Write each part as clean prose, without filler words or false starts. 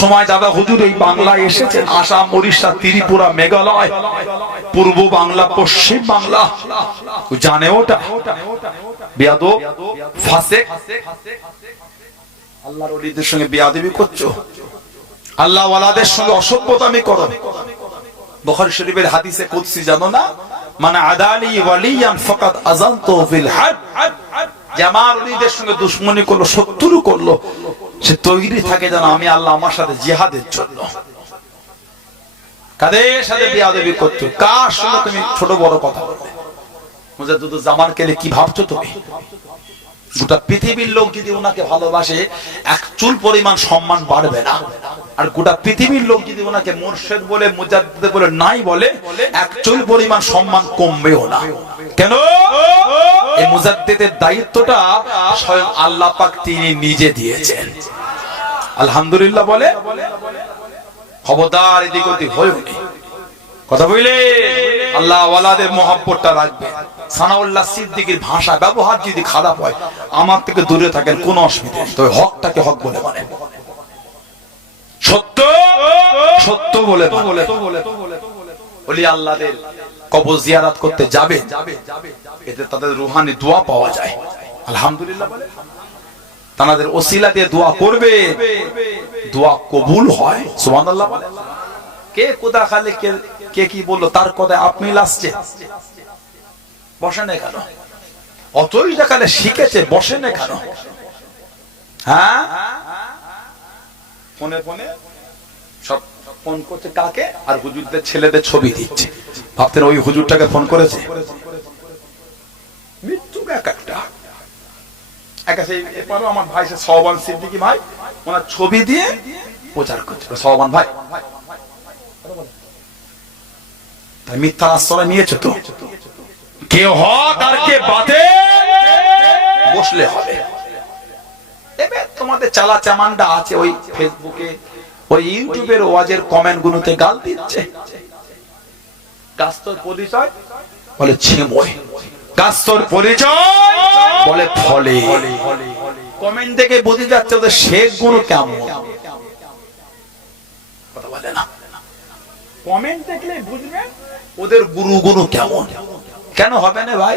সময় দাদা হুজুর এই বাংলায় এসেছেন, আসাম, উড়িষ্যা, ত্রিপুরা, মেঘালয়, পূর্ব বাংলা, পশ্চিম বাংলা, জানে ওটা বেয়াদব ফাসেক, আল্লাহর ওলিদের সঙ্গে বেয়াদবি করছো, আল্লাহ ওয়ালাদের সঙ্গে অসভ্যতামি করো। বুখারী শরীফের হাদিসে কুদসি জানো না, মানে আদালি ওয়ালিয়ান ফাকাদ আযানতু ফিল হাদ, যে আমার ওলিদের সঙ্গে দুশমনি করলো, শত্রু করলো, সে তৈরি থাকে যেন আমি আল্লাহ আমার সাথে জিহাদের জন্য। কাদের সাথে বেয়াদবি করছো, কার সঙ্গে তুমি ছোট বড় কথা বলবে? মুজাদ্দিদুল জামান কে কি ভাবছো তুমি? গোটা পৃথিবীর লোক যদি ওনাকে ভালোবাসে এক চুল পরিমাণ সম্মান বাড়বে না, আর গোটা পৃথিবীর লোক যদি ওনাকে মুর্শিদ বলে, মুজাদ্দিদ বলে নাই বলে, এক চুল পরিমাণ সম্মান কমবেও না। কেন? এই মুজাদ্দিদের দায়িত্বটা স্বয়ং আল্লাহ পাক তিনি নিজে দিয়েছেন। আলহামদুলিল্লাহ বলে। খবরদার এদিক ওদিক হয়ও নি, কথা বলে আল্লাহ ওয়ালাদের মহব্বতটা রাখবে। সানাউল্লাহ সিদ্দিকীর ভাষা ব্যবহার যদি খারাপ হয়, আমার থেকে দূরে থাকেন, কোনো অসুবিধা নেই, তবে হকটাকে হক বলে মানে, সত্য সত্য বলে বলি। আল্লাহদের কবর জিয়ারত করতে যাবে, এতে তাদের রুহানি দোয়া পাওয়া যায়। আলহামদুলিল্লাহ বলে। তাদের ওসিলা দিয়ে দোয়া করবে, দোয়া কবুল হয়। সুবহানাল্লাহ বলে। কে কোথা খালে কে কি বললো তার কথায় আপনি লাসছে, বসেন এখানে, অতই দেখালে শিখেছে, বসেন এখানে। হ্যাঁ, ফোনে ফোনে সব ফোন করছে কাকে? আর হুজুরদের ছেলেদের ছবি দিচ্ছে, ভাবতেন ওই হুজুরটাকে ফোন করেছে। মৃত্যু এক একটা এপারও আমার ভাই সওবান সিদ্দিকী ভাই, ওনার ছবি দিয়ে প্রচার করছিল। সওবান ভাই তাই মিথ্যা আশ্রয় নিয়েছে তো, কে হক আর কে বাতিল বসলে হবে। এবার তোমাদের চালা চামান্ডা আছে ওই ফেসবুকে, ওই ইউটিউবের ওয়াজের কমেন্ট গুলোতে গাল দিচ্ছে। গাছতর পরিচয় বলে ছিময়, গাছতর পরিচয় বলে ফলে। কমেন্ট দেখে বোঝা যাচ্ছে ওদের শেখ গুলো কেমন, কথা বলে না। কমেন্ট দেখলে বুঝবেন ওদের গুরু কেমন। কেন হবে না ভাই?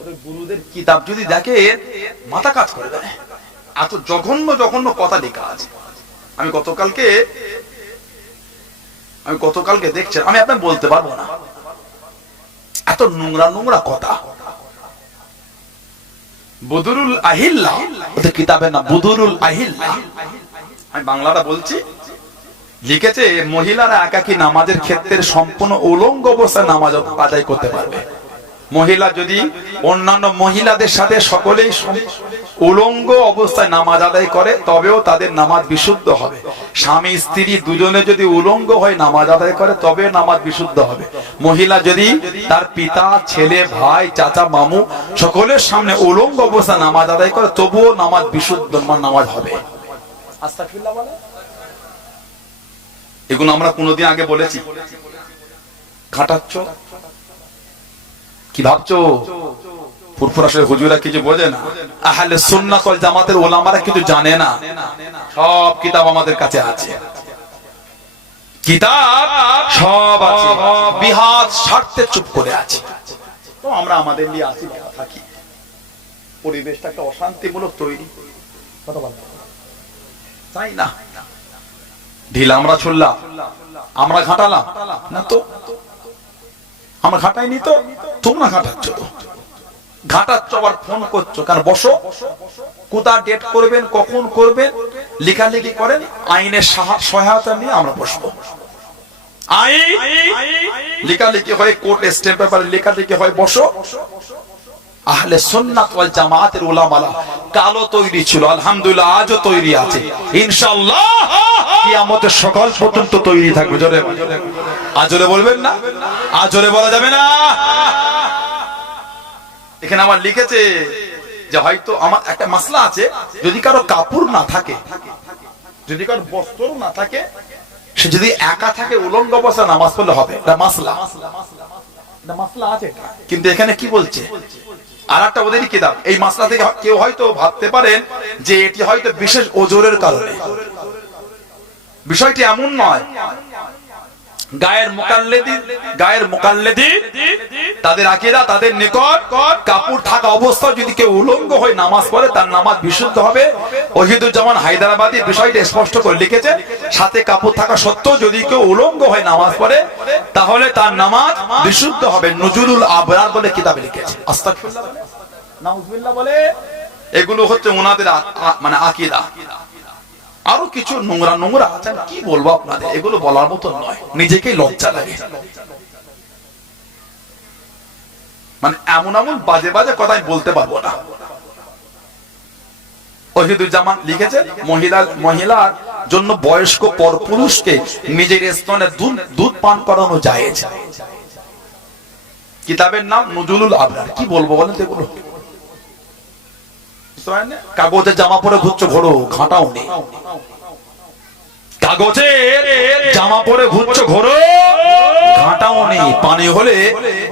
ওদের গুরুদের কিতাব যদি দেখে মাথা কাজ করে দেয়, এত জঘন্য জঘন্য কথা লেখা আছে। আমি গতকালকে দেখছি, আমি আপনাকে বলতে পারবো না, এত নোংরা নোংরা কথা। বুদুরুল আহিল্লা ওদের কিতাবের নাম, বুদুরুল আহিল্লা। আমি বাংলাটা বলছি। লিখেছে মহিলারা একাকী নামাজের ক্ষেত্রে সম্পূর্ণ উলঙ্গ অবস্থায় নামাজ আদায় করতে পারবে। মহিলা যদি অন্যান্য মহিলাদের সাথে সকলেই উলঙ্গ অবস্থায় নামাজ আদায় করে, তবেও তাদের নামাজ বিশুদ্ধ হবে। স্বামী স্ত্রী দুজনে যদি উলঙ্গ হয়ে নামাজ আদায় করে, তবে নামাজ বিশুদ্ধ হবে। মহিলা যদি তার পিতা, ছেলে, ভাই, চাচা, মামু সকলের সামনে উলঙ্গ অবস্থায় নামাজ আদায় করে, তবুও নামাজ বিশুদ্ধ নামাজ হবে। আস্তাগফিরুল্লাহ বলে। এগুলো আমরা কোনদিন আগে বলেছি? ঘাটাচ্ছ কি ভাবছো? ফুরফুরা শরীফ হুজুরা কিছু বোঝে না, আহলে সুন্নাহ ওয়াল জামাতের উলামারা কিছু জানে না। সব কিতাব আমাদের কাছে আছে, কিতাব সব আছে, বিহাত স্বার্থে চুপ করে আছে। তো আমরা আমাদের নিয়ে আসি থাকি, পরিবেশটা একটা অশান্তিমূলক তৈরি, কথা বল তাই না? ঢিলা আমরা ছুড়লাম, আমরা ঘাটালাম না তো, আমরা ঘাটাইনি তো, তোমরা ঘাটাচ্ছ তো। ঘাটাচ্ছ আবার ফোন করছো, কারণ বসো, কোথা ডেট করবেন, কখন করবেন, লেখালেখি করেন, আইনের সহায়তা নিয়ে আমরা বসবো। আইন লেখালেখি হয়, কোর্ট স্ট্যাম্প পেপারে লেখালেখি হয়, বসো। আহলে সুন্নাত ওয়াল জামাতের উলামারা কালো তৈরি ছিল, আলহামদুলিল্লাহ আজও তৈরি আছে, ইনশাআল্লাহ কিয়ামতের সকাল পর্যন্ত তৈরি থাকবে। জোরে আজরে বলবেন না, আজরে বলা যাবে না। এখানে আমার লিখেছে যে হয়তো আমার একটা মাসলা আছে, যদি কারো কাপড় না থাকে, যদি কারো বস্ত্র না থাকে, সে যদি একা থাকে উলঙ্গ অবস্থায় নামাজ পড়লে হবে, এটা মাসলা, এটা মাসলা আছে। কিন্তু এখানে কি বলছে? আর একটা ওদেরই কিতাব। এই মাসলা থেকে কেউ হয়তো ভাবতে পারেন যে এটি হয়তো বিশেষ ওজরের কারণে, বিষয়টি এমন নয় গায়ের মুকাল্লিদি তাদের আকীদা, তাদের নিকট কাপড় থাকা অবস্থায় যদি কেউ উলঙ্গ হয়ে নামাজ পড়ে তার নামাজ বিশুদ্ধ হবে। ওহিদুজ্জামান হায়দ্রাবাদী বিষয়টা স্পষ্ট করে লিখেছে, সাথে কাপড় থাকা সত্ত্বেও যদি কেউ উলঙ্গ হয়ে নামাজ পড়ে তাহলে তার নামাজ বিশুদ্ধ হবে। নুজুলুল আবরার বলে কিতাবে লিখেছে। আস্তাগফিরুল্লাহ বলে, নাউজুবিল্লাহ বলে, এগুলো হচ্ছে ওনাদের মানে আকীদা। আরো কিছু নোংরা নোংরা আছে, কি বলবো আপনাদের, এগুলো বলার মতো নয়, নিজেকেই লজ্জা লাগে। মানে এমন এমন বাজে বাজে কথা আমি বলতে পারবো না। ওহিদুজ্জামান লিখেছে মহিলার জন্য বয়স্ক পরপুরুষকে নিজের স্তনে দুধ পান করানো জায়েজ। কিতাবের নাম নুজুলুল আবরার। কি বলবো বলেন তো এগুলো? কাগজের জামা পরে ঘুরছো, ঘোরো, ঘাটাও নেই। কাগজের জামা পরে ঘুরছো, ঘোরো, ঘাটাও নেই। পানি হলে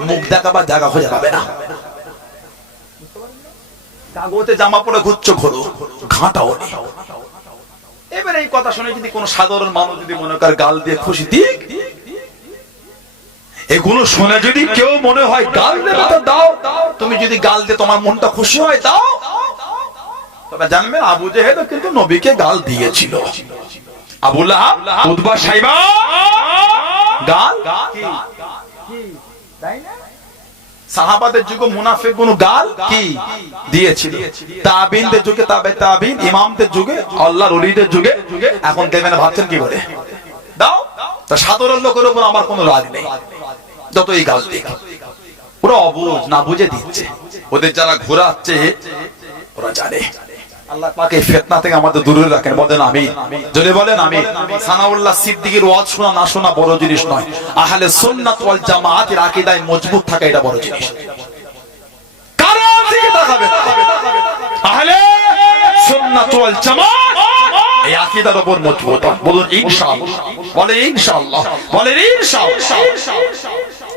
মুখ দেখাবার জায়গা হয়ে যাবে না। কাগজে জামা পরে ঘুরছো, ঘোরো, ঘাটাও নেই। এবার এই কথা শুনে যদি কোন সাধারণ মানুষ যদি মনে করে গাল দিয়ে খুশি দিক, এগুলো শুনে যদি কেউ মনে হয় গাল দেবে তো দাও, তুমি যদি গাল দিয়ে তোমার মনটা খুশি হয় দাও। তবে জানবেন আবু জেহেল কিন্তু নবীকে গাল দিয়েছিল। আবু লাহাব, উতবা, সাইবা গাল সাহাবাদের যুগে মুনাফিক গুলো গাল কি দিয়েছিল। তাবিনদের যুগে, তাবিন, ইমামদের যুগে, আল্লাহর ওলিদের যুগে। এখন দেবেন ভাবছেন কি করে দাও। তা সাধারণ লোকের উপর আমার কোনো রাগ নেই, যত এই গাল দিক। ওরা অবুঝ, না বুঝে দিচ্ছে। ওদের যারা ঘোরাচ্ছে ওরা জানে। আল্লাহ পাক এই ফিতনা থেকে আমাদের দূরে রাখেন। বলেন আমিন, জোরে বলেন আমিন। সানাউল্লাহ সিদ্দিকীর ওয়াজ শোনা না শোনা বড় জিনিস নয়, আহলে সুন্নাত ওয়াল জামাতের আকীদায় মজবুত থাকা এটা বড় জিনিস। কারণ দিকে তাকাবে, আহলে সুন্নাত ওয়াল জামাত এই আকীদার উপর মজবুত। বলুন ইনশাআল্লাহ, বলেন ইনশাআল্লাহ, বলেন ইনশাআল্লাহ।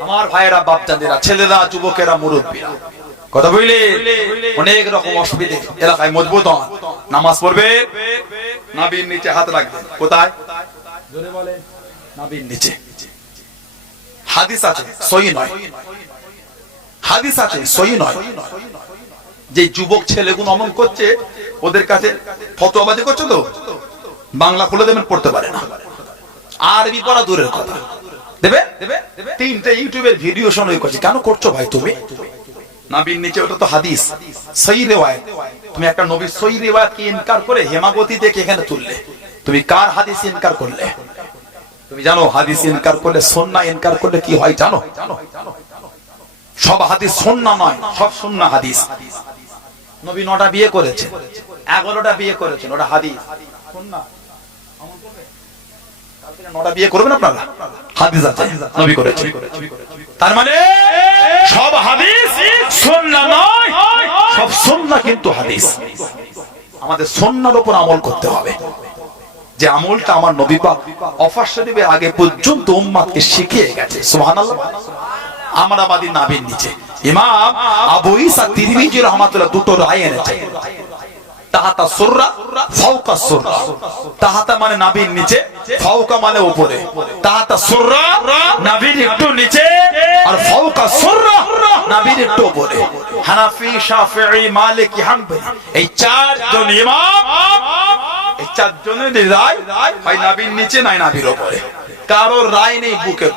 আমার ভাইয়েরা, বাপজানেরা, ছেলেরা, যুবকেরা, মুরব্বীরা, কথা বলে অনেক রকম অসুবিধে এলাকায় মজবুত হন। নামাজ পড়বে, নাভির নিচে হাত রাখবে। কোথায়? জোরে বলেন, নাভির নিচে। হাদিস আছে, সহিহ নয়। হাদিস আছে, সহিহ নয়। যে যুবক ছেলেগুলো অমন করছে, ওদের কাছে ফতোয়াবাজি করছে তো, বাংলা খুলে দেবেন, পড়তে পারে না। আরবি পড়া দূরের কথা। দেবে তিনটে ইউটিউবের ভিডিও শোনাই করছে। কেন করছো ভাই তুমি? নাভির নিচে, ওটা তো হাদিস, সহিহ রিওয়ায়াত। তুমি একটা নবীর সহিহ রিওয়ায়াতকে ইনকার করে হেমাগতি থেকে এখানে তুললে, তুমি কার হাদিস ইনকার করলে? তুমি জানো হাদিস ইনকার করলে, সুন্নাহ ইনকার করলে কি হয় জানো? সব হাদিস সুন্নাহ নয়, সব সুন্নাহ হাদিস। নবী 9টা বিয়ে করেছে, 11টা বিয়ে করেছেন, ওটা হাদিস। সুন্নাহ আমল করবে, কাল থেকে 9টা বিয়ে করবেন আপনারা, হাদিস আছে, নবী করেছে। তার মানে সব হাদিস সুন্নাহ নয়, সব সুন্নাহ কিন্তু হাদিস। আমাদের সুন্নাহর উপর আমল করতে হবে, যে আমলটা আমার নবী পাক ওয়াফাত শরীফের আগে পর্যন্ত উম্মতকে শিখিয়ে গেছে। সুবহানাল্লাহ। আমরা বাদী নাভির নিচে। ইমাম আবু ঈসা তিরমিজি রাহমাতুল্লাহ দুটো রায় এনেছে। তাহাতা সুররা, ফাওকা সুররা। তাহাতা মানে নাভির নিচে, ফাওকা মানে উপরে। তাহাতা সুররা নাভির একটু নিচে, আর ফাওকা সুররা নাভির একটু উপরে। হানাফি, শাফিঈ, মালিকি, হানবলি এই চারজন ইমাম, এই চারজনের রায় হয় নাভির নিচে নাই নাভির উপরে। কারো রায় নেই বুকে,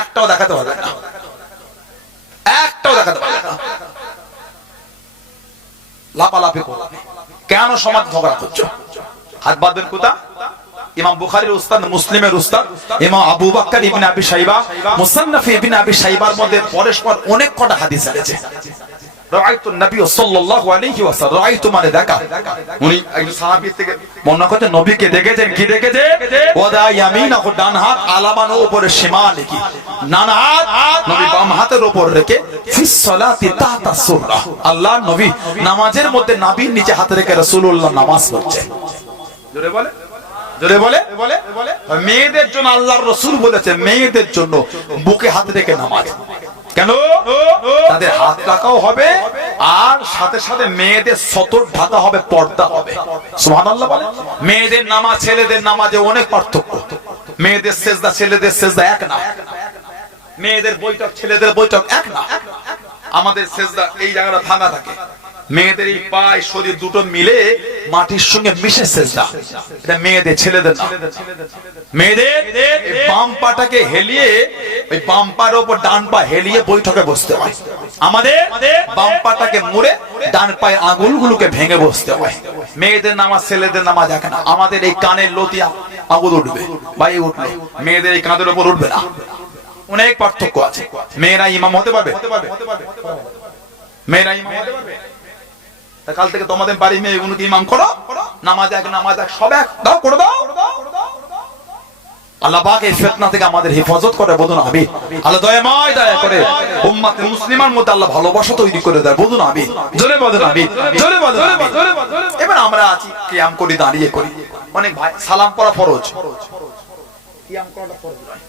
একটাও দেখাতে পারবে না, একটাও দেখাতে পারবে না। লাপালাপি করবে। কেন সমাজ ঝগড়া করছো? হাত বাঁধবেন কোথা? ইমাম বুখারীর উস্তাদ, মুসলিমের উস্তাদ ইমাম আবু বকর ইবনে আবি শাইবা মুসান্নাফ ইবনে আবি শাইবার মধ্যে পরস্পর অনেক কটা হাদিস আছে। রাআইতু নবী সাল্লাল্লাহু আলাইহি ওয়াসাল্লাম, রাআইতু মানে দেখা। উনি একজন সাহাবী থেকে বর্ণনা করতে, নবীকে দেখেছেন। কি দেখেছে? ওয়াদা ইয়ামিনাহু, ডান হাত, আলামানো উপরে শিমালিহি, ডান হাত নবী বাম হাতের উপর রেখে, ফিস সালাতি তাহতা সুররা, আল্লাহ নবী নামাজের মধ্যে নাভির নিচে হাত রেখে রাসূলুল্লাহ নামাজ পড়ছেন। জোরে বলে, জোরে বলে। মেয়েদের জন্য আল্লাহর রাসূল বলেছে, মেয়েদের জন্য বুকে হাত রেখে নামাজ। কেন? তাদের হাত রাখাও হবে, আর সাথে সাথে মেয়েদের সতর ঢাকা হবে, পর্দা হবে। সুবহানাল্লাহ বলেন। মেয়েদের নামাজ ছেলেদের নামাজে অনেক পার্থক্য। মেয়েদের সেজদা ছেলেদের সেজদা এক না, মেয়েদের বৈঠক ছেলেদের বৈঠক এক না। আমাদের সেজদা এই জায়গাটা ভাঙা থাকে, মেয়েদের এই পায় শরীর দুটো মিলে মাটির সঙ্গে মিশে সেজদা। এটা মেয়েদের ছেলেদের না। মেয়েদের বাম পাটাকে হেলিয়ে, ওই বাম পার উপর ডান পা হেলিয়ে বৈঠকে বসতে হয়। আমাদের বাম পাটাকে মুড়ে ডান পায়ের আঙুলগুলোকে ভেঙে বসতে হয়। মেয়েদের নামাজ ছেলেদের নামাজ এক না। আমাদের এই কানের লতিয়া আঙুল উঠবে, বাই উঠবে, মেয়েদের এই কাঁধের উপর উঠবে না। অনেক পার্থক্য আছে। মেয়েরা ইমাম হতে পারবে? মেয়েরা ইমাম হতে পারবে? তা কাল থেকে তোমাদের বাড়ি মেয়েগুলোকে ইমাম করো, নামাজ এক নামাজ এক সব এক দাও, করে দাও। আল্লাহ পাক এই ফিতনা থেকে আমাদের হেফাজত করে, বলুন আমিন। আল্লাহ দয়াময় দয়া করে উম্মতে মুসলিমার মধ্যে আল্লাহ ভালোবাসা তৈরি করে দেয়, বলুন আমিন। জোরে বলুন আমিন, জোরে বলুন আমিন। এবার আমরা আছি কিয়াম করি, দাঁড়িয়ে করি। অনেক ভাই সালাম পড়া ফরজ, কিয়াম করাটা ফরজ নয়।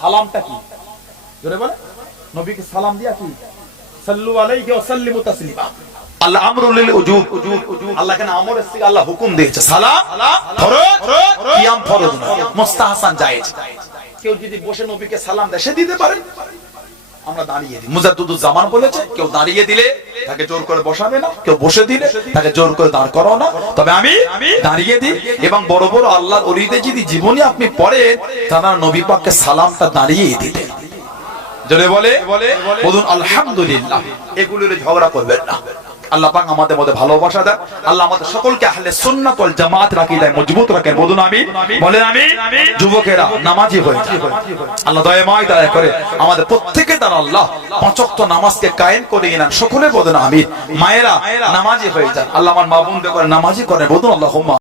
সালামটা কি? জোরে বলে। নবীকে সালাম দিয়া কি? সাল্লু আলাইহি ওয়া সাল্লিমু তাসলিমা। আল্লাহ আমরুল লিল উজুব, আল্লাহ কেন আমরের সিগা আল্লাহ হুকুম দিয়েছে। সালাম ফরজ, কিয়াম ফরজ নয়, মুস্তাহসান জায়েজ। কেউ যদি বসে নবীকে সালাম দেয় সে দিতে পারে, আমরা দাঁড়িয়ে দিই। মুজাদ্দিদুজ জামান বলেছে, কেউ দাঁড়িয়ে দিলে তাকে জোর করে বসাবে না, কেউ বসে দিলে তাকে জোর করে দাঁড় করাও না। তবে আমি দাঁড়িয়ে দিই। এবং বড় বড় আল্লাহর ওলিদের যদি জীবনী আপনি পড়েন, তারা নবী পাককে সালামটা দাঁড়িয়ে দিতেন। জোরে বলে বলুন আলহামদুলিল্লাহ। এগুলোর ঝগড়া করবেন না। আল্লাহ পাক আমাদের মধ্যে ভালোবাসা দেন। আল্লাহ আমাদের সকলকে আহলে সুন্নাত ওয়াল জামাত আকীদায় মজবুত রাখেন, বলুন আমিন। বলেন আমিন। যুবকেরা নামাজি হয়ে যায়, আল্লাহ দয়াময় দয়া করে আমাদের প্রত্যেকে দ্বারা আল্লাহ পাঁচ ওয়াক্ত নামাজকে কায়েম করে নেন, সকলে বলেন আমিন। মায়েরা নামাজি হয়ে যান, আল্লাহ আমার মা বোনদের করে নামাজি করেন, বলুন আল্লাহুম্মা।